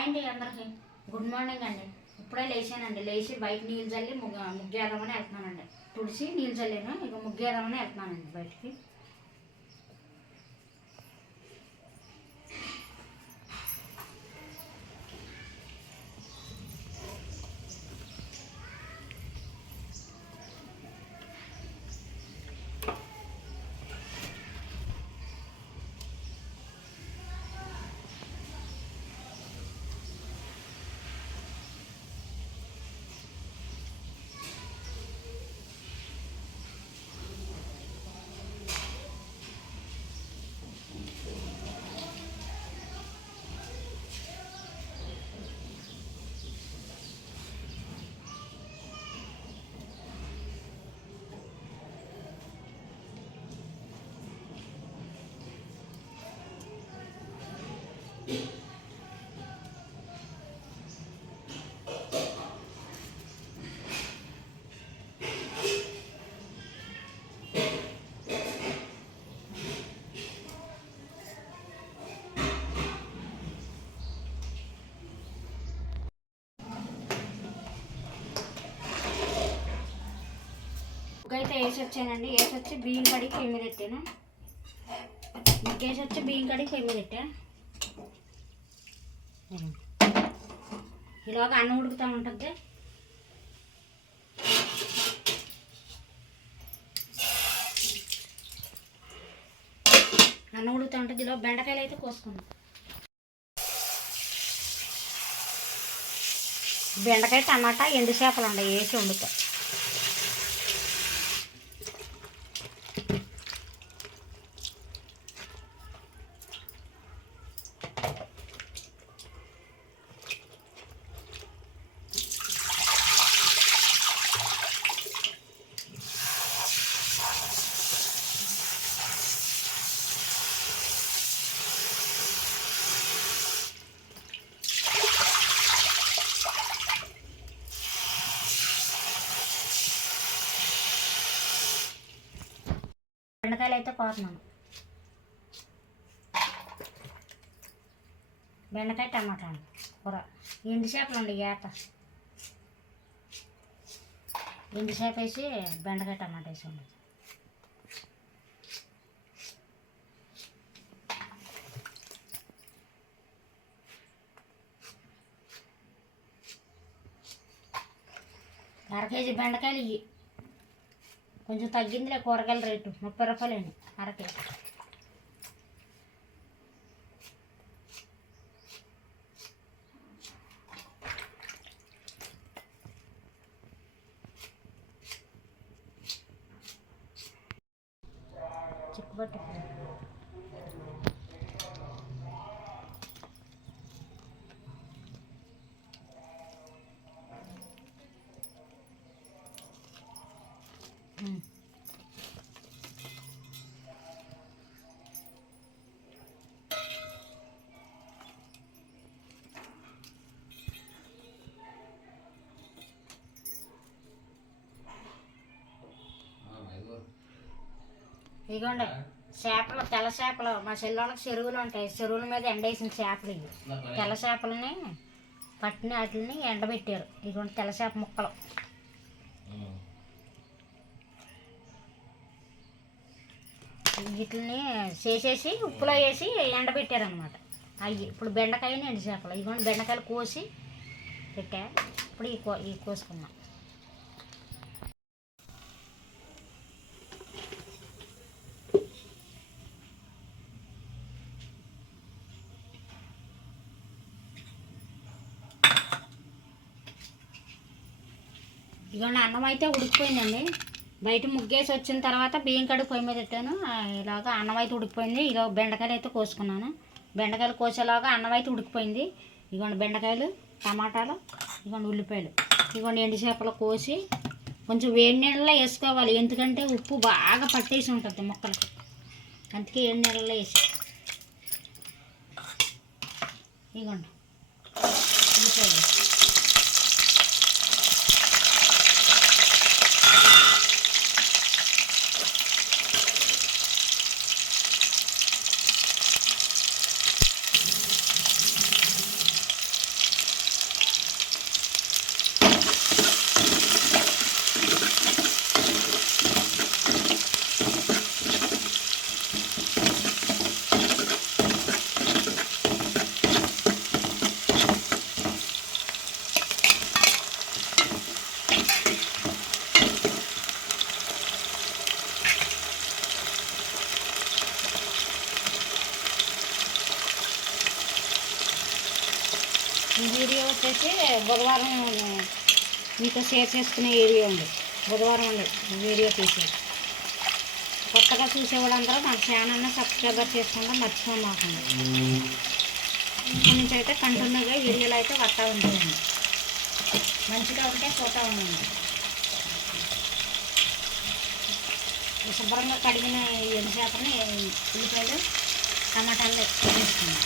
Hi అండి అందరికి. Good morning అండి. ఇప్పుడే లేచానండి. లేచి బయట నీళ్ళు చల్లి ముగ్గు ముగ్గేద్దామని వెళ్తున్నానండి. తుడిచి నీళ్ళు చల్లాను ఇక ముగ్గేద్దామని వెళ్తున్నానండి బయటికి ముగ్గు అయితే వేసి వచ్చానండి. వేసి వచ్చి బియ్యం కడిగి పొయ్యి మీద పెట్టాను. ఇంకేసి వచ్చి బియ్యం కడిగి పొయ్యి మీద పెట్టా. ఇలాగ అన్నం ఉడుకుతూ ఉంటుంది. అన్నం ఉడుకుతూ ఉంటుంది. ఇలా బెండకాయలు అయితే కోసుకున్నాం బెండకాయ టమాటా ఎండు చేపలు ఉన్నాయి వేసి వండుతాయి బెండకాయలు అయితే కోరుతున్నాను బెండకాయ టమాటా కూర. ఎండు చేపలు అండి ఏట. ఎండు చేప వేసి బెండకాయ టమాటా వేసి ఉండదు అర కేజీ బెండకాయలు ఇవి కొంచెం తగ్గిందిలే కూరగాయల రేటు ముప్పై రూపాయలండి అరకే ఇదిగోండి చేపలు తెల్ల చేపలు. మా చెల్లెళ్ళకి చెరువులు ఉంటాయి. చెరువుల మీద ఎండేసిన చేపలు ఇవి. తెల్ల చేపలని పట్టిన వాటిని ఎండబెట్టారు. ఇదిగోండి తెల్ల చేప ముక్కలు. వీటిని చేసేసి ఉప్పులో వేసి ఎండబెట్టారు అనమాట అవి ఇప్పుడు బెండకాయని ఎండు చేపలు. ఇదిగోండి బెండకాయలు కోసి పెట్టా. ఇప్పుడు ఈ కో ఈ కోసుకున్నాం ఇదిగోండి అన్నం అయితే ఉడికిపోయిందండి. బయట ముగ్గేసి వచ్చిన తర్వాత బియ్యం కడుగు పొయ్యి మీద పెట్టాను. ఇలాగ అన్నం అయితే ఉడికిపోయింది. ఇలా బెండకాయలు అయితే కోసుకున్నాను. బెండకాయలు కోసేలాగా అన్నం అయితే ఉడికిపోయింది. ఇదిగోండి బెండకాయలు టమాటాలు ఇదిగోండి ఉల్లిపాయలు. ఇదిగోండి ఎండు చేపలు కోసి కొంచెం వేడి నీళ్ళలో వేసుకోవాలి. ఎందుకంటే ఉప్పు బాగా పట్టేసి ఉంటుంది ముక్కలకి. అందుకే వేడి నీళ్ళలో వేసి. ఇదిగోండి. ఉల్లిపాయలు ఈ వీడియో వచ్చేసి బుధవారం మీతో షేర్ చేసుకునే ఏరియా ఉంది. బుధవారం ఉంది వీడియో తీసేది. కొత్తగా చూసేవాళ్ళందరూ మన ఛానల్ని సబ్స్క్రైబర్ చేసుకుంటాం మర్చిపోమాకండి ఇక్కడి నుంచి అయితే కంటిన్యూగా వీడియోలు అయితే వస్తూ ఉంటాయండి మంచిగా ఉంటే పోతూ ఉండండి శుభ్రంగా కడిగిన ఎండు చేపని ఉల్లిపాయలు టమాటాలు వేసుకున్నాం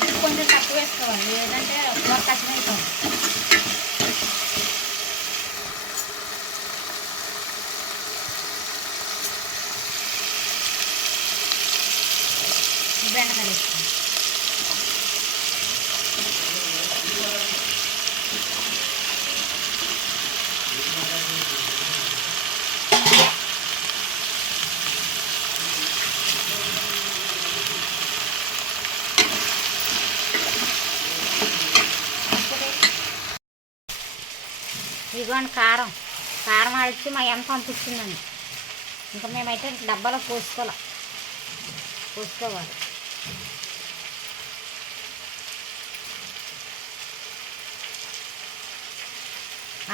ఉప్పు కొంచెం తక్కువ వేసుకోవాలి లేదంటే కూర కష్టమైపోతుంది బెండకాయలు వేసుకోవాలి ఇదిగోండి కారం. కారం ఆడిచ్చి మా ఎంత పంపిస్తుందండి ఇంకా మేమైతే డబ్బాలో పోసుకోవాలి. పోసుకోవాలి.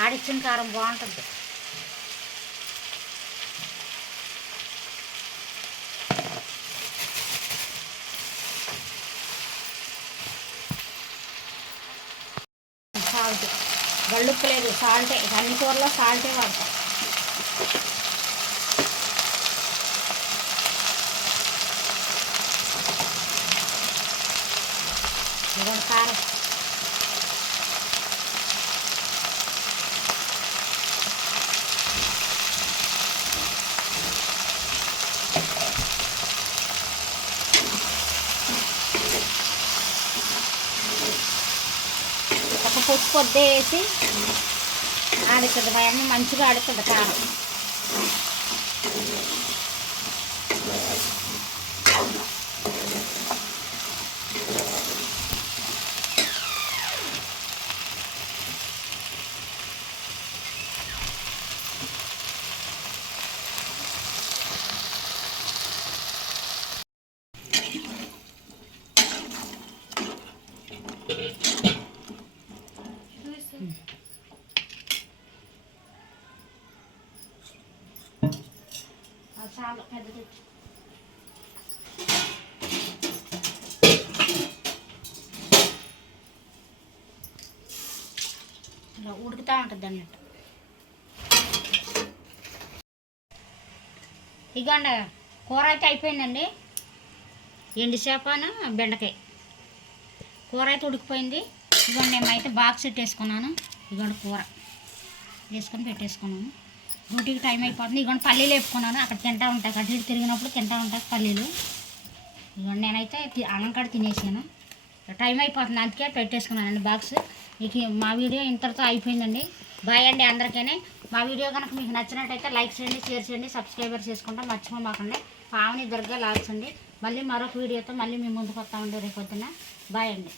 ఆడిచ్చిన కారం బాగుంటుంది. సాల్ట్. గళ్ళుప్పు లేదు. సాల్టే. అన్ని కూరలో సాల్టే వాడతాం ఇదిగోండి కారం ఒక వేసి ఆడుతుంది మా అమ్మ మంచిగా ఆడుతుంది కారం అది పెద్దది ఇలా ఉడుకుతూ ఉంటుంది అన్నట్టు ఇగోండి కూర అయితే అయిపోయిందండి ఎండు చేపను బెండకాయ కూర అయితే ఉడికిపోయింది ఇదిగోండి మేమైతే బాక్స్ పెట్టేసుకున్నాను ఇదిగోండి కూర వేసుకొని పెట్టేసుకున్నాను డ్యూటీకి టైం అయిపోతుంది. ఇదిగోండి పల్లీలు వేపుకున్నాను. అక్కడ తింటా ఉంటాయి అటు ఇటు తిరిగినప్పుడు తింటా ఉంటాయి పల్లీలు. ఇదిగోండి నేనైతే తి- తినేసాను. టైం అయిపోతుంది. అందుకే పెట్టేసుకున్నానండి బాక్స్. మీకు మా వీడియో ఇంతటితో అయిపోయిందండి. బాయ్ అండి అందరికీ మా వీడియో కనుక మీకు నచ్చినట్టయితే లైక్ చేయండి షేర్ చేయండి సబ్స్క్రైబర్ చేసుకుంటాం మర్చిపోమాకండి. పావని దుర్గా లాక్స్ అండి మళ్ళీ మరొక వీడియోతో మళ్ళీ మీ ముందుకు వస్తామండి రేపు బాయ్ అండి.